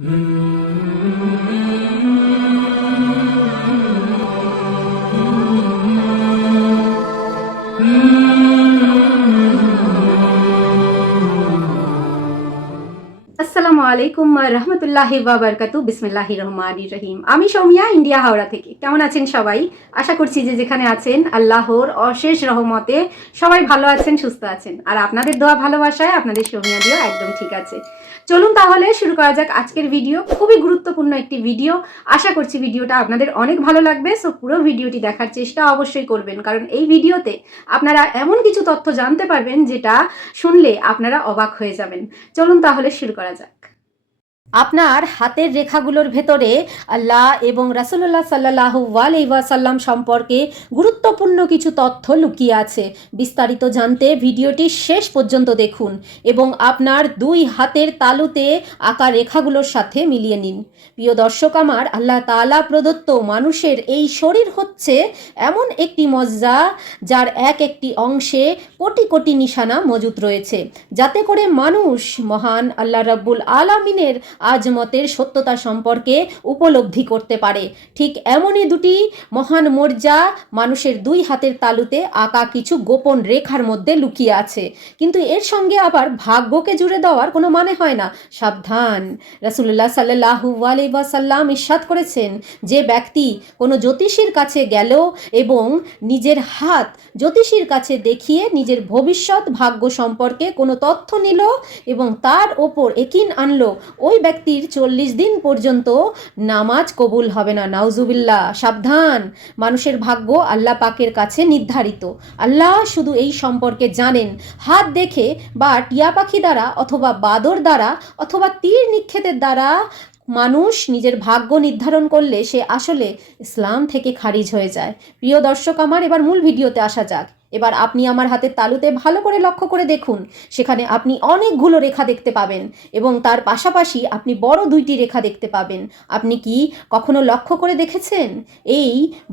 Mm-hmm. রহমতুল্লাহি বাবরকাতু বিসমিল্লাহি রহমানি রহিম। আমি সৌমিয়া, ইন্ডিয়া হাওড়া থেকে। কেমন আছেন সবাই? আশা করছি যে যেখানে আছেন, আল্লাহর অশেষ রহমতে সবাই ভালো আছেন, সুস্থ আছেন। আর আপনাদের দোয়া ভালোবাসায় আপনাদের সৌমিয়া দিও একদম ঠিক আছে। চলুন তাহলে শুরু করা যাক আজকের ভিডিও। খুবই গুরুত্বপূর্ণ একটি ভিডিও। আশা করছি ভিডিওটা আপনাদের অনেক ভালো লাগবে, সো পুরো ভিডিওটি দেখার চেষ্টা অবশ্যই করবেন। কারণ এই ভিডিওতে আপনারা এমন কিছু তথ্য জানতে পারবেন যেটা শুনলে আপনারা অবাক হয়ে যাবেন। চলুন তাহলে শুরু করা যাক। আপনার হাতের রেখাগুলোর ভেতরে আল্লাহ এবং রাসুল্লাহ সাল্লাহ ওয়াসাল্লাম সম্পর্কে গুরুত্বপূর্ণ কিছু তথ্য লুকিয়ে আছে। বিস্তারিত জানতে ভিডিওটি শেষ পর্যন্ত দেখুন এবং আপনার দুই হাতের তালুতে আঁকা রেখাগুলোর সাথে মিলিয়ে নিন। প্রিয় দর্শক আমার, আল্লাহ তালা প্রদত্ত মানুষের এই শরীর হচ্ছে এমন একটি মজ্জা যার এক একটি অংশে কোটি কোটি নিশানা মজুত রয়েছে। যাতে করে মানুষ মহান আল্লাহ রাব্বুল আলামিনের আজমতের সত্যতা সম্পর্কে উপলব্ধি করতে পারে। ঠিক এমনই দুটি মহান মর্যা মানুষের দুই হাতের তালুতে আঁকা কিছু গোপন রেখার মধ্যে লুকিয়ে আছে। কিন্তু এর সঙ্গে আবার ভাগ্যকে জুড়ে দেওয়ার কোনো মানে হয় না। সাবধান। রাসুল্লাহ সাল্লাহু আলাইসাল্লাম ইস্বাদ করেছেন যে ব্যক্তি কোনো জ্যোতিষীর কাছে গেল এবং নিজের হাত জ্যোতিষীর কাছে দেখিয়ে নিজের ভবিষ্যৎ ভাগ্য সম্পর্কে কোনো তথ্য নিল এবং তার ওপর একিন আনলো, ওই ব্যক্তির চল্লিশ দিন পর্যন্ত নামাজ কবুল হবে না। নাউজুবিল্লা সাবধান। মানুষের ভাগ্য আল্লাহ পাকের কাছে নির্ধারিত। আল্লাহ শুধু এই সম্পর্কে জানেন। হাত দেখে বা টিয়া পাখি দ্বারা অথবা বাদর দ্বারা অথবা তীর নিক্ষেপের দ্বারা মানুষ নিজের ভাগ্য নির্ধারণ করলে সে আসলে ইসলাম থেকে খারিজ হয়ে যায়। প্রিয় দর্শক আমার, এবার মূল ভিডিওতে আসা যাক। এবার আপনি আমার হাতের তালুতে ভালো করে লক্ষ্য করে দেখুন, সেখানে আপনি অনেকগুলো রেখা দেখতে পাবেন এবং তার পাশাপাশি আপনি বড় দুইটি রেখা দেখতে পাবেন। আপনি কি কখনো লক্ষ্য করে দেখেছেন? এই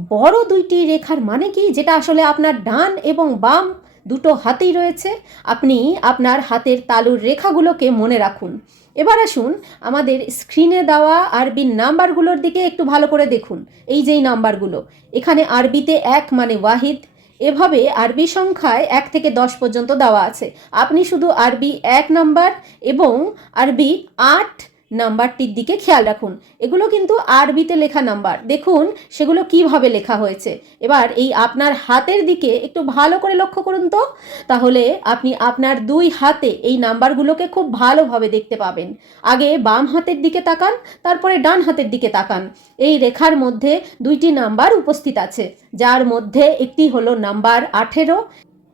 বড় দুইটি রেখার মানে কি? যেটা আসলে আপনার ডান এবং বাম দুটো হাতেই রয়েছে। আপনি আপনার হাতের তালুর রেখাগুলোকে মনে রাখুন। এবার আসুন আমাদের স্ক্রিনে দেওয়া আরবির নাম্বারগুলোর দিকে একটু ভালো করে দেখুন। এই যেই নাম্বারগুলো, এখানে আরবিতে এক মানে ওয়াহিদ, এভাবে আরবি সংখ্যায় এক থেকে দশ পর্যন্ত দেওয়া আছে। আপনি শুধু আরবি এক নাম্বার এবং আরবি আট নাম্বারটির দিকে খেয়াল রাখুন। এগুলো কিন্তু আরবিতে লেখা নাম্বার। দেখুন, সেগুলো কীভাবে লেখা হয়েছে। এবার এই আপনার হাতের দিকে একটু ভালো করে লক্ষ্য করুন তো। তাহলে আপনি আপনার দুই হাতে এই নাম্বারগুলোকে খুব ভালোভাবে দেখতে পাবেন। আগে বাম হাতের দিকে তাকান, তারপরে ডান হাতের দিকে তাকান। এই রেখার মধ্যে দুইটি নাম্বার উপস্থিত আছে। যার মধ্যে একটি হলো নাম্বার আঠেরো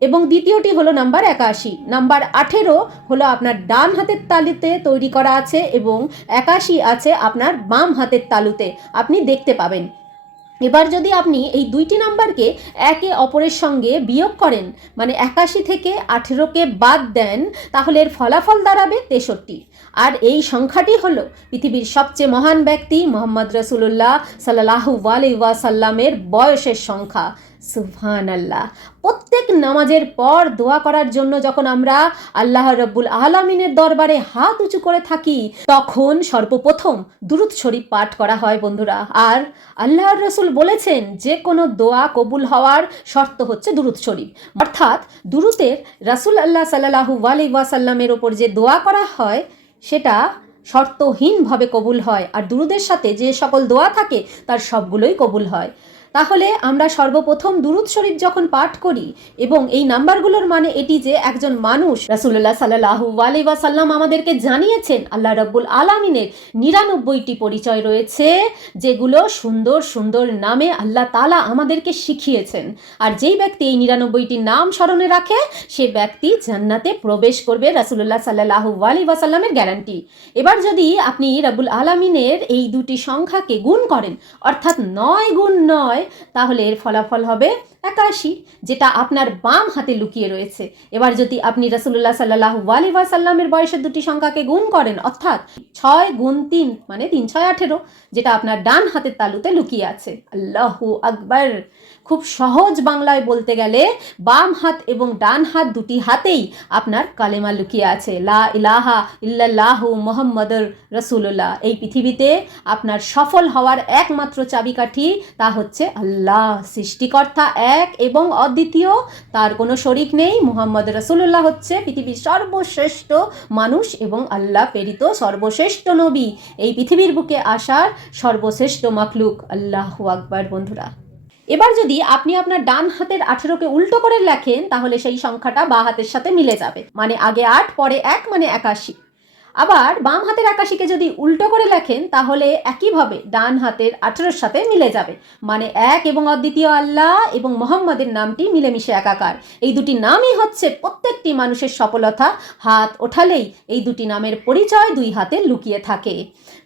এবং দ্বিতীয়টি হলো নাম্বার একাশি। নাম্বার আঠেরো হলো আপনার ডান হাতের তালুতে তৈরি করা আছে এবং একাশি আছে আপনার বাম হাতের তালুতে। আপনি দেখতে পাবেন। এবার যদি আপনি এই দুইটি নাম্বারকে একে অপরের সঙ্গে বিয়োগ করেন মানে একাশি থেকে আঠেরোকে বাদ দেন, তাহলে এর ফলাফল দাঁড়াবে তেষট্টি। আর এই সংখ্যাটি হল পৃথিবীর সবচেয়ে মহান ব্যক্তি মোহাম্মদ রসুল্লাহ সাল্লাহু ওয়াসাল্লামের বয়সের সংখ্যা। সুফান আল্লাহ প্রত্যেক নামাজের পর দোয়া করার জন্য যখন আমরা আল্লাহ রব্বুল আলমিনের দরবারে হাত উঁচু করে থাকি, তখন সর্বপ্রথম দুরুদ শরীফ পাঠ করা হয় বন্ধুরা। আর আল্লাহর রসুল বলেছেন, যে কোনো দোয়া কবুল হওয়ার শর্ত হচ্ছে দুরুদ শরীফ। অর্থাৎ দুরুতের রাসুল আল্লাহ সাল্লাহু আলি ওয়াসাল্লামের ওপর যে দোয়া করা হয়, সেটা শর্তহীনভাবে কবুল হয়। আর দুরুদের সাথে যে সকল দোয়া থাকে, তার সবগুলোই কবুল হয়। তাহলে আমরা সর্বপ্রথম দুরুদ শরীফ যখন পাঠ করি এবং এই নাম্বারগুলোর মানে এটি যে একজন মানুষ রাসুল্লাহ সাল্লাহু আলি ওয়াসাল্লাম আমাদেরকে জানিয়েছেন, আল্লাহ রব্বুল আলমিনের নিরানব্বইটি পরিচয় রয়েছে, যেগুলো সুন্দর সুন্দর নামে আল্লাহ তালা আমাদেরকে শিখিয়েছেন। আর যেই ব্যক্তি এই নিরানব্বইটি নাম স্মরণে রাখে, সে ব্যক্তি জান্নাতে প্রবেশ করবে রাসুল্লাহ সাল্লাহু আলি ওয়াসাল্লামের গ্যারান্টি। এবার যদি আপনি রাবুল আলমিনের এই দুটি সংখ্যাকে গুণ করেন, অর্থাৎ নয় গুণ নয় হয়, তাহলে এর ফলাফল হবে একাশি, যেটা আপনার বাম হাতে লুকিয়ে রয়েছে। এবার যদি আপনি রসুল্লাহ সাল্লাহ আলি বয়সের দুটি সংখ্যাকে গুণ করেন, অর্থাৎ ছয় গুণ তিন মানে তিন, ছয়, আঠেরো, যেটা আপনার ডান হাতের তালুতে লুকিয়ে আছে। আল্লাহু আকবার। খুব সহজ বাংলায় বলতে গেলে বাম হাত এবং ডান হাত দুটি হাতেই আপনার কালেমা লুকিয়ে আছে। লা ইলাহা ইল্লাল্লাহু মোহাম্মদুর রসুল্লাহ এই পৃথিবীতে আপনার সফল হওয়ার একমাত্র চাবিকাঠি তা হচ্ছে আল্লাহ। সৃষ্টিকর্তা এক এবং অদ্বিতীয়, তার কোনো শরিক নেই। মুহাম্মদ রসুল্লাহ হচ্ছে পৃথিবীর সর্বশ্রেষ্ঠ মানুষ এবং আল্লাহ প্রেরিত সর্বশ্রেষ্ঠ নবী। এই পৃথিবীর বুকে আসার সর্বশ্রেষ্ঠ মাখলুক আল্লাহু আকবার বন্ধুরা। এবার যদি আপনি আপনার ডান হাতের আঠেরোকে উল্টো করে লেখেন, তাহলে সেই সংখ্যাটা বা হাতের সাথে মিলে যাবে। মানে আগে আট, পরে এক মানে একাশি। আবার বাম হাতের একাশিকে যদি উল্টো করে লেখেন, তাহলে একইভাবে ডান হাতের আঠেরোর সাথে মিলে যাবে। মানে এক এবং অদ্বিতীয় আল্লাহ এবং মোহাম্মদের নামটি মিলেমিশে একাকার। এই দুটি নামই হচ্ছে প্রত্যেকটি মানুষের সফলতা। হাত ওঠালেই এই দুটি নামের পরিচয় দুই হাতে লুকিয়ে থাকে।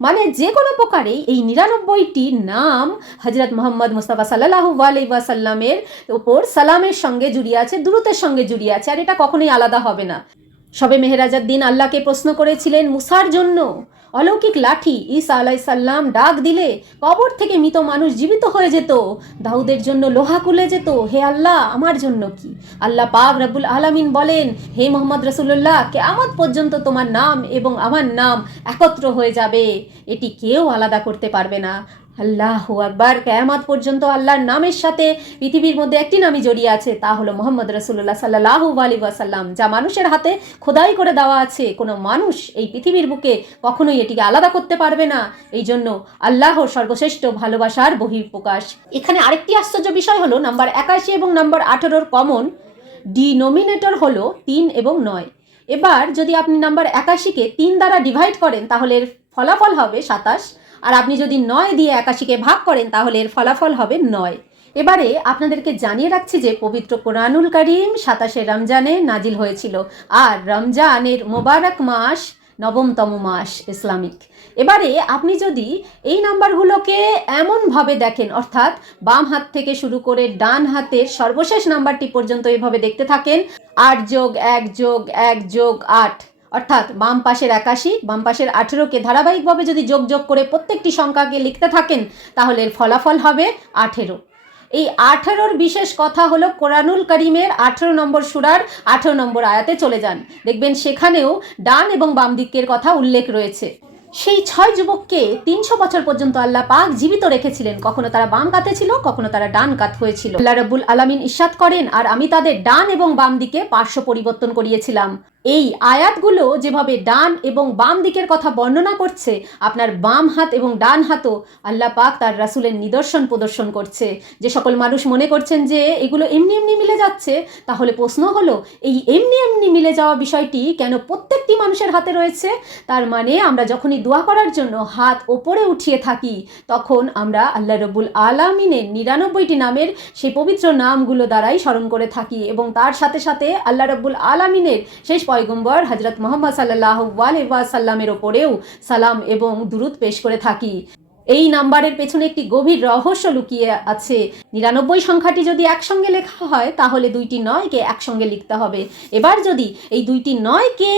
মানে যে কোনো প্রকারেই এই নিরানব্বইটি নাম হজরত মোহাম্মদ মুস্তাফা সাল্লাহু আলাইসাল্লামের ওপর সালামের সঙ্গে জুড়িয়ে আছে দূরতের সঙ্গে জুড়িয়ে আছে, আর এটা কখনোই আলাদা হবে না। সবে মেহেরাজার দিন আল্লাহকে প্রশ্ন করেছিলেন, মুসার জন্য অলৌকিক লাঠি? ঈসা আলাই সাল্লাম ডাক দিলে, কবর থেকে মৃত মানুষ জীবিত হয়ে যেত, দাউদের জন্য লোহা খুলে যেত, হে আল্লাহ, আমার জন্য কি? আল্লাহ পাক রাবুল আলামিন বলেন, হে মোহাম্মদ রসুল্লাহ কেয়ামত পর্যন্ত তোমার নাম এবং আমার নাম একত্র হয়ে যাবে, এটি কেউ আলাদা করতে পারবে না। আল্লাহ আকবার। কেয়ামত পর্যন্ত আল্লাহর নামের সাথে পৃথিবীর মধ্যে একটি নামই জড়িয়ে আছে, তা হলো মোহাম্মদ রসুল্লাহ সাল্লাহ আলী ওয়াসাল্লাম। যা মানুষের হাতে খোদাই করে দেওয়া আছে। কোনো মানুষ এই পৃথিবীর বুকে কখনোই এটিকে আলাদা করতে পারবে না। এই জন্য আল্লাহর সর্বশ্রেষ্ঠ ভালোবাসার বহিঃপ্রকাশ। এখানে আরেকটি আশ্চর্য বিষয় হলো, নাম্বার একাশি এবং নাম্বার আঠেরোর কমন ডিনোমিনেটর হলো তিন এবং নয়। এবার যদি আপনি নাম্বার একাশিকে তিন দ্বারা ডিভাইড করেন, তাহলে এর ফলাফল হবে সাতাশ। আর আপনি যদি নয় দিয়ে একাশিকে ভাগ করেন, তাহলে এর ফলাফল হবে নয়। এবারে আপনাদেরকে জানিয়ে রাখছি যে পবিত্র কোরআনুল করিম সাতাশে রমজানে নাজিল হয়েছিল, আর রমজানের মোবারক মাস নবমতম মাস ইসলামিক। এবারে আপনি যদি এই নাম্বারগুলোকে এমনভাবে দেখেন, অর্থাৎ বাম হাত থেকে শুরু করে ডান হাতের সর্বশেষ নাম্বারটি পর্যন্ত এভাবে দেখতে থাকেন, আট যোগ এক যোগ এক যোগ আট। অর্থাৎ বাম পাশের একাশি, বাম পাশের আঠেরোকে ধারাবাহিকভাবে যদি যোগ যোগ করে প্রত্যেকটি সংখ্যাকে লিখতে থাকেন, তাহলে এর ফলাফল হবে আঠেরো। এই আঠেরোর বিশেষ কথা হলো কোরআনুল করিমের আঠেরো নম্বর সুরার আঠেরো নম্বর আয়াতে চলে যান। দেখবেন সেখানেও ডান এবং বাম দিকের কথা উল্লেখ রয়েছে। সেই ছয় যুবককে তিনশো বছর পর্যন্ত আল্লাহ পাক জীবিত রেখেছিলেন। কখনো তারা বাম কাতে ছিল, কখনো তারা ডান কাত হয়েছিল। আল্লাহ রব্বুল আলামিন ইস্বাদ করেন, আর আমি তাদের ডান এবং বাম দিকে পার্শ্ব পরিবর্তন করিয়েছিলাম। এই আয়াতগুলো যেভাবে ডান এবং বাম দিকের কথা বর্ণনা করছে, আপনার বাম হাত এবং ডান হাতও আল্লাহ পাক তার রাসুলের নিদর্শন প্রদর্শন করছে। যে সকল মানুষ মনে করছেন যে এগুলো এমনি এমনি মিলে যাচ্ছে, তাহলে প্রশ্ন হলো, এই এমনি এমনি মিলে যাওয়া বিষয়টি কেন প্রত্যেকটি মানুষের হাতে রয়েছে? তার মানে আমরা যখনই দোয়া করার জন্য হাত ওপরে উঠিয়ে থাকি, তখন আমরা আল্লাহ রবুল আলামিনের নিরানব্বইটি নামের সেই পবিত্র নামগুলো দ্বারাই স্মরণ করে থাকি এবং তার সাথে সাথে আল্লাহ রব্বুল আলামিনের শেষ পয়গম্বর হজরত মোহাম্মদ সাল্লাহ সাল্লামের ওপরেও সালাম এবং দুরুদ পেশ করে থাকি। এই নাম্বারের পেছনে একটি গভীর রহস্য লুকিয়ে আছে। নিরানব্বই সংখ্যাটি যদি একসঙ্গে লেখা হয়, তাহলে দুইটি নয়কে একসঙ্গে লিখতে হবে। এবার যদি এই দুইটি নয়কে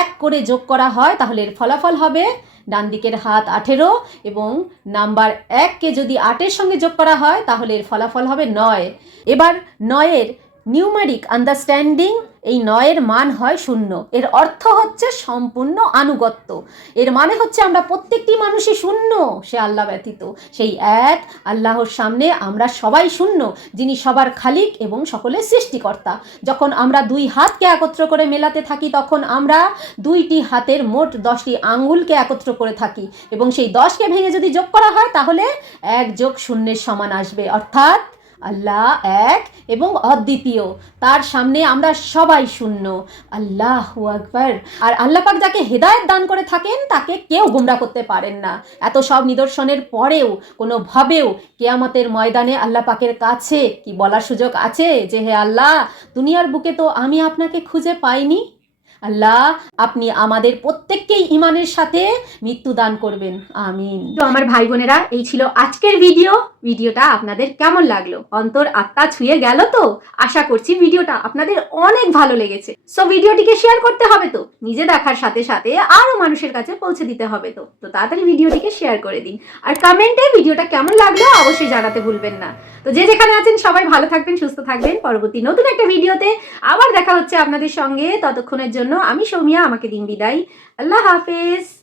এক করে যোগ করা হয়, তাহলে এর ফলাফল হবে ডান দিকের হাত আঠেরো এবং নাম্বার এককে যদি আটের সঙ্গে যোগ করা হয়, তাহলে এর ফলাফল হবে নয়। এবার নয়ের নিউমারিক আন্ডারস্ট্যান্ডিং এই নয়ের মান হয় শূন্য। এর অর্থ হচ্ছে সম্পূর্ণ আনুগত্য। এর মানে হচ্ছে আমরা প্রত্যেকটি মানুষই শূন্য, সে আল্লাহ ব্যতীত। সেই এক আল্লাহর সামনে আমরা সবাই শূন্য, যিনি সবার খালিক এবং সকলের সৃষ্টিকর্তা। যখন আমরা দুই হাতকে একত্র করে মেলাতে থাকি, তখন আমরা দুইটি হাতের মোট দশটি আঙ্গুলকে একত্র করে থাকি। এবং সেই দশকে ভেঙে যদি যোগ করা হয়, তাহলে এক যোগ শূন্যের সমান আসবে। অর্থাৎ আল্লাহ এক এবং অদ্বিতীয়। তার সামনে আমরা সবাই শূন্য। আল্লাহ আকবর। আর আল্লাহ পাক যাকে হেদায়ত দান করে থাকেন, তাকে কেউ গুমরা করতে পারেন না। এত সব নিদর্শনের পরেও কোনোভাবেও কেয়ামতের ময়দানে আল্লাহ পাকের কাছে কি বলার সুযোগ আছে যে, হে আল্লাহ, দুনিয়ার বুকে তো আমি আপনাকে খুঁজে পাইনি? আল্লাহ, আপনি আমাদের প্রত্যেককেই ইমানের সাথে মৃত্যু দান করবেন। আমিন। তো আমার ভাই বোনেরা, এই ছিল আজকের ভিডিও। ভিডিওটা আপনাদের কেমন লাগল? অন্তর আত্মা ছুঁয়ে গেল তো? আশা করছি ভিডিওটা আপনাদের অনেক ভালো লেগেছে। সো ভিডিওটিকে শেয়ার করতে হবে তো? নিজে দেখার সাথে সাথে আরও মানুষের কাছে পৌঁছে দিতে হবে তো? তো তাড়াতাড়ি ভিডিওটিকে শেয়ার করে দিন। আর কমেন্টে ভিডিওটা কেমন লাগল অবশ্যই জানাতে ভুলবেন না। তো যে যেখানে আছেন, সবাই ভালো থাকবেন, সুস্থ থাকবেন। পরবর্তী নতুন একটা ভিডিওতে আবার দেখা হচ্ছে আপনাদের সঙ্গে। ততক্ষণের জন্য আমি সৌমিয়া আমাকে দিন বিদায়। আল্লাহ হাফেজ।